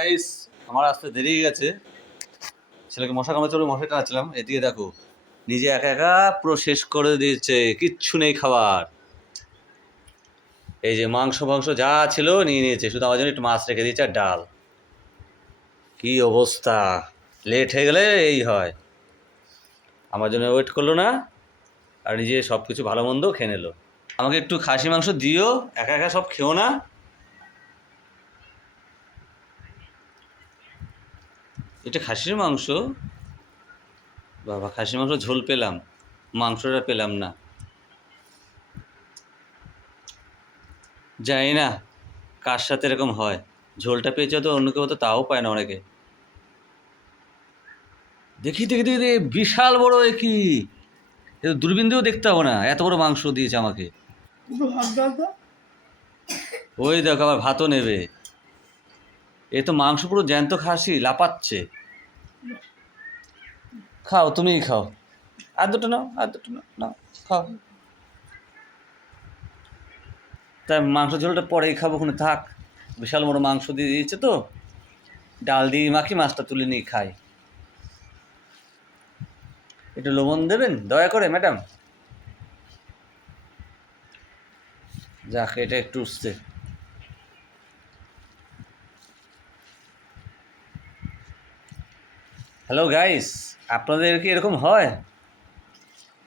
Guys আমার আসতে দেরি গেছে। ছেলেকে মশা কামড়ে চলে মশা টানাচ্ছিলাম। এদিকে দেখো, নিজে একা একা পুরো শেষ করে দিয়েছে, কিচ্ছু নেই খাবার। এই যে মাংস মাংস যা ছিল নিয়ে নিয়েছে, শুধু আমার জন্য একটু মাছ রেখে দিয়েছে আর ডাল। কি অবস্থা? লেট হয়ে গেলে এই হয়। আমার জন্য ওয়েট করল না, আর নিজে সব কিছু ভালো মন্দ খেয়ে নিলো। আমাকে একটু খাসি মাংস দিও, একা একা সব খেও না। এটা খাসির মাংস? বাবা খাসির মাংস ঝোল পেলাম। মাংসটা পেলাম না। জানি না কার সাথে এরকম হয়। ঝোলটা পেয়েছে তো অন্য কেউ তো তাও পায় না অনেকে। দেখি দেখি দেখি দেখি, বিশাল বড় এ কি? দূরবীন দিয়েও দেখতে হবে না। এত বড় মাংস দিয়েছে আমাকে। ওই দেখো আবার ভাতও নেবে। এ তো মাংস পুরো জ্যান্ত খাসি, লাপাচ্ছে। খাও, তুমিই খাও। আর দুটো নাও, আর দুটো নাও নাও, খাও। তাই মাংস ঝোলটা পরেই খাব ওখানে থাক। বিশাল বড় মাংস দিয়ে দিয়েছে তো। ডাল দিয়ে মাখি, মাছটা তুলে নিয়ে খাই। একটু লবণ দেবেন? দয়া করে, ম্যাডাম। যাক, এটা একটু উঠছে হ্যালো গাইস আপনাদের কি এরকম হয়?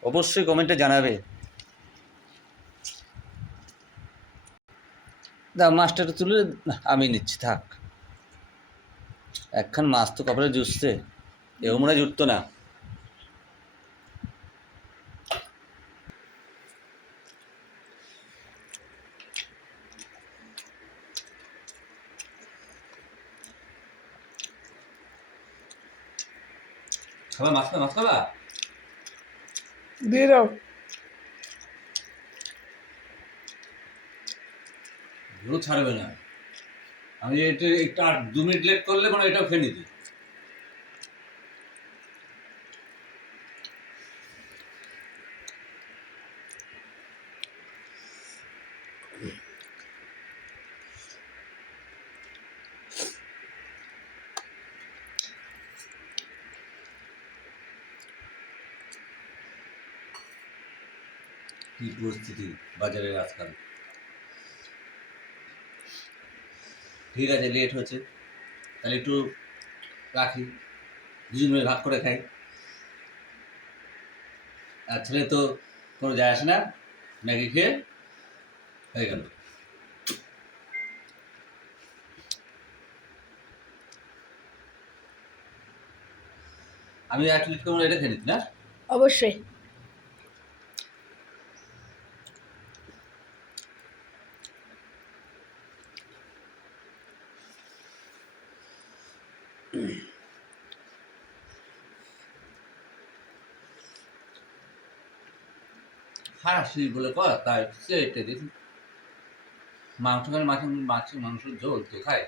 অবশ্যই কমেন্টে জানাবে। দা মাছটা তুলে আমি নিচ্ছি, থাক। একখান মাছ তো কপালে জুসছে। এও মনে জুটতো না। খাবা মাছ খাবা মাছ খাবা? দিয়ে দাও। ছাড়বে না। আমি এটা একটা দু মিনিট লেট করলে মানে এটাও খেয়ে নিতি কি পরিস্থিতি বাজারের আজকাল? ঠিক আছে লেট হচ্ছে তাহলে একটু রাখি। দুজন মিলে ভাগ করে খাই। আর ছেলে তো কোনো যায় আসে না, ম্যাগি খেয়ে হয়ে গেল। আমি এক লিট করে এটা খেয়ে না? অবশ্যই। হাসি বলে সে এটা দেখি মাংস খানে মাছ মাছ মাংস ঝোল তো খায়।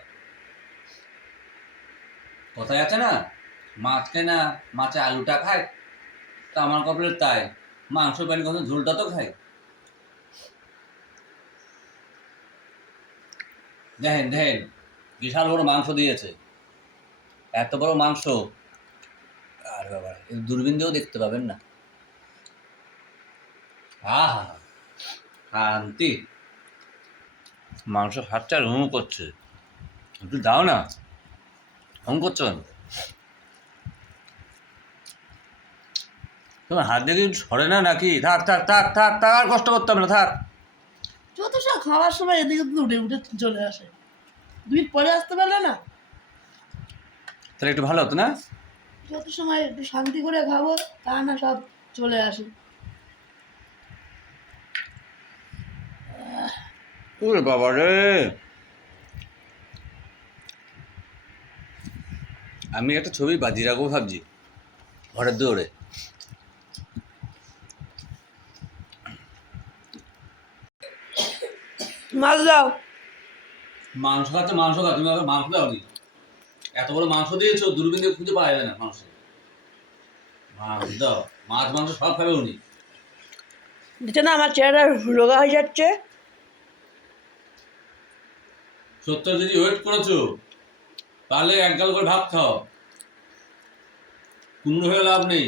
কথায় আছে না, মাছ খায় না, মাছে আলুটা খায়, তা আমার কপালে তাই, মাংস পানি কত ঝোলটা তো খায়। দেখেন দেখেন, বিশাল বড় মাংস দিয়েছে। এত বড় মাংস, আর বাবা দূরবীন দিয়েও দেখতে পাবেন না। আহা শান্তি মাংস আর হুম করছে। একটু দাও না। হুম করছ তোমার হাত দেখে সরে না নাকি? থাক থাক থাক থাক থাক আর কষ্ট করতে হবে না থাক। যত সব খাওয়ার সময় এদিকে উঠে উঠে চলে আসে। দুই পরে আসতে পারলে না? তাহলে একটু ভালো হতো না? যত সময় একটু শান্তি করে খাব তা না সব চলে আসে। ওরে বাবা রে আমি একটা ছবি বাজি রাখব ভাবছি। ঘরের দৌড়ে। মাছ দাও। মাংস খাচ্ছে মাংস খা তুমি মাংস দাও নি এত বড় মাংস দিয়েছ দূরবীন দিয়ে খুঁজে পাওয়া যাবে না মাংস। মাংস দাও। মাছ মাংস সব খাবে উনি। না আমার চেহারা রোগা হয়ে যাচ্ছে। সত্তর কেজি ওয়েট করেছ, তাহলে এক গাল করে ভাত খাও। কুমড়ো হয়ে লাভ নেই।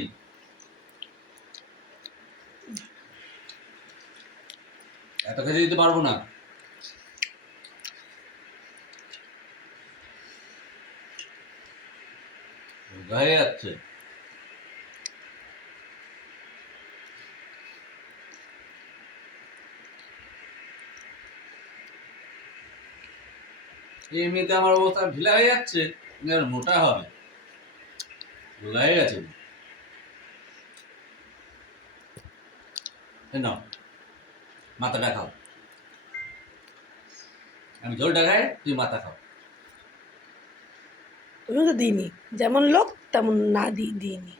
এত খেতে দিতে পারব না। গায়ে যাচ্ছে। এমনিতে আমার অবস্থা ঢিলা হয়ে যাচ্ছে এবার মোটা হবে। গেছে। নাও, মাথাটা খাও। আমি ঝোলটা খাই তুই মাথা খাও। আমি তো দিইনি। যেমন লোক, তেমন না দিই, দিইনি।